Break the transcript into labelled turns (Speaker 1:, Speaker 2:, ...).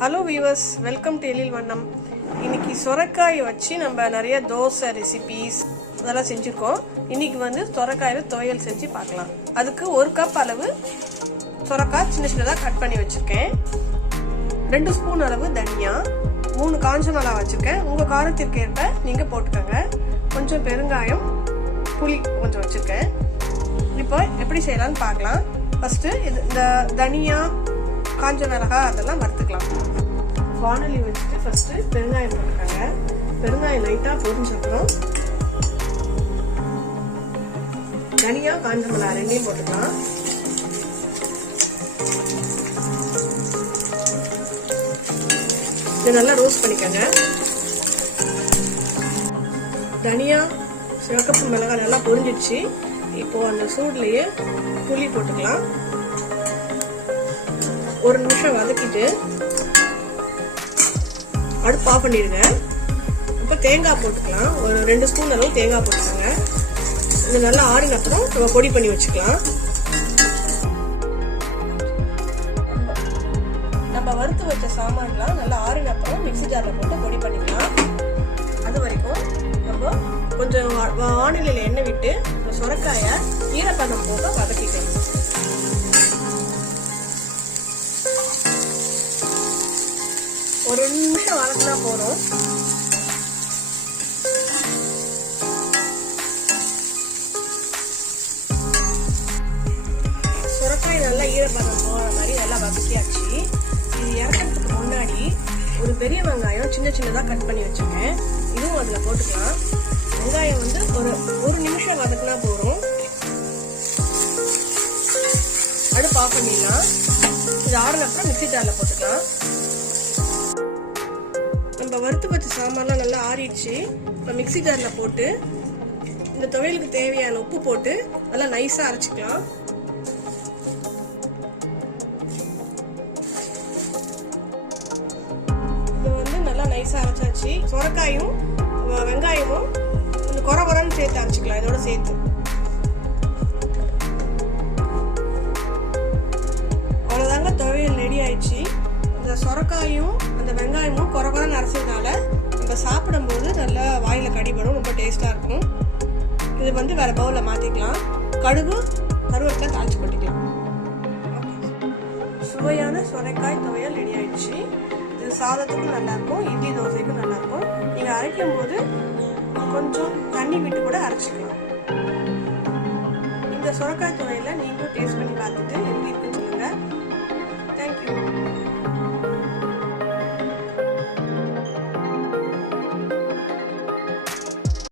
Speaker 1: Hello viewers welcome to வண்ணம் இன்னைக்கு சொரக்காய் வச்சு நம்ம நிறைய தோசை ரெசிபீஸ் அதெல்லாம் செஞ்சுருக்கோம். இன்னைக்கு வந்து சொரக்காயில் துவையல் செஞ்சு பார்க்கலாம். அதுக்கு ஒரு கப் அளவு சொரக்காய் சின்ன சின்னதாக கட் பண்ணி வச்சுருக்கேன். ரெண்டு ஸ்பூன் அளவு தனியா மூணு காஞ்ச மிளகா வச்சுருக்கேன். உங்கள் காரத்திற்கு ஏற்ப நீங்கள் போட்டுக்கோங்க. கொஞ்சம் பெருங்காயம் புளி கொஞ்சம் வச்சுருக்கேன். இப்போ எப்படி செய்யலாம்னு பார்க்கலாம். ஃபஸ்ட்டு இது இந்த தனியா காஞ்ச மிளகா அதெல்லாம் வறுத்துக்கலாம். வானொலி வச்சுட்டு ஃபஸ்ட்டு பெருங்காயம் போட்டுக்கோங்க பெருங்காயம் லைட்டாக பொரிஞ்சப்புறம் தனியா காஞ்ச மிளகா ரெண்டையும் போட்டுக்கலாம். இதை நல்லா ரோஸ்ட் பண்ணிக்கோங்க. தனியா சிவக்கப்பு மிளகாய் நல்லா பொரிஞ்சிடுச்சு. இப்போ அந்த சூட்லேயே புளி போட்டுக்கலாம். ஒரு நிமிஷம் வதக்கிட்டு அடுப்பு ஆஃப் பண்ணிடுங்க. இப்போ தேங்காய் போட்டுக்கலாம். ஒரு ரெண்டு ஸ்பூன் அளவு தேங்காய் போட்டுக்கோங்க. இது நல்லா ஆறின அப்புறம் நம்ம பொடி பண்ணி வச்சுக்கலாம். நம்ம வறுத்து வச்ச சாமான்லாம் நல்லா ஆறின அப்புறம் மிக்சி ஜாரில் போட்டு பொடி பண்ணிக்கலாம். அது வரைக்கும் நம்ம கொஞ்சம் வானிலையில் எண்ணெய் விட்டு இந்த சுரக்காயை ஈரப்பதம் போக வதக்கிக்கணும் ஒரு ரெண்டு நிமிஷம் வளர்த்துனா போதும். சுரக்காய் நல்லா ஈரப்பதம் போகிற மாதிரி நல்லா வதக்கியாச்சு. இது இறக்கிறதுக்கு முன்னாடி ஒரு பெரிய வெங்காயம் சின்ன சின்னதாக கட் பண்ணி வச்சுருக்கேன். இதுவும் அதில் போட்டுக்கலாம். வெங்காயம் வந்து ஒரு ஒரு நிமிஷம் வதக்குனா போதும். அடுப்பு ஆஃப் பண்ணிடலாம். இது ஆறுனப்புறம் மிக்சி ஜாரில் போட்டுக்கலாம். நம்ம வறுத்து வச்ச சாம்பார்லாம் நல்லா ஆறிடுச்சு. இப்போ மிக்சி ஜாரில் போட்டு இந்த துவையலுக்கு தேவையான உப்பு போட்டு நல்லா நைஸாக அரைச்சிக்கலாம். இது வந்து நல்லா நைஸாக அரைச்சாச்சு. சுரக்காயும் வெங்காயமும் இந்த குறை குறைன்னு சேர்த்து அரைச்சிக்கலாம். இதோட சேர்த்து. அவ்வளோதாங்க துவையல் ரெடி ஆயிடுச்சு. இந்த சொரக்காயும் சாப்பிடும்போது நல்லா வாயில் கடிபடும் ரொம்ப டேஸ்ட்டாக இருக்கும். இது வந்து வேறு பவுலில் மாற்றிக்கலாம் கடுகு கருவேப்பிலை தாளிச்சு கொட்டிக்கலாம். சுவையான சுரைக்காய் துவையல் ரெடி ஆயிடுச்சு. இது சாதத்துக்கும் நல்லாயிருக்கும் இட்லி தோசைக்கும் நல்லாயிருக்கும் நீங்கள் அரைக்கும் போது கொஞ்சம் தண்ணி விட்டு கூட அரைச்சிக்கலாம். இந்த சுரக்காய் துவையில் நீங்களும் டேஸ்ட் பண்ணி பார்த்துட்டு எப்படி இருக்குன்னு சொல்லுங்கள் தேங்க்யூ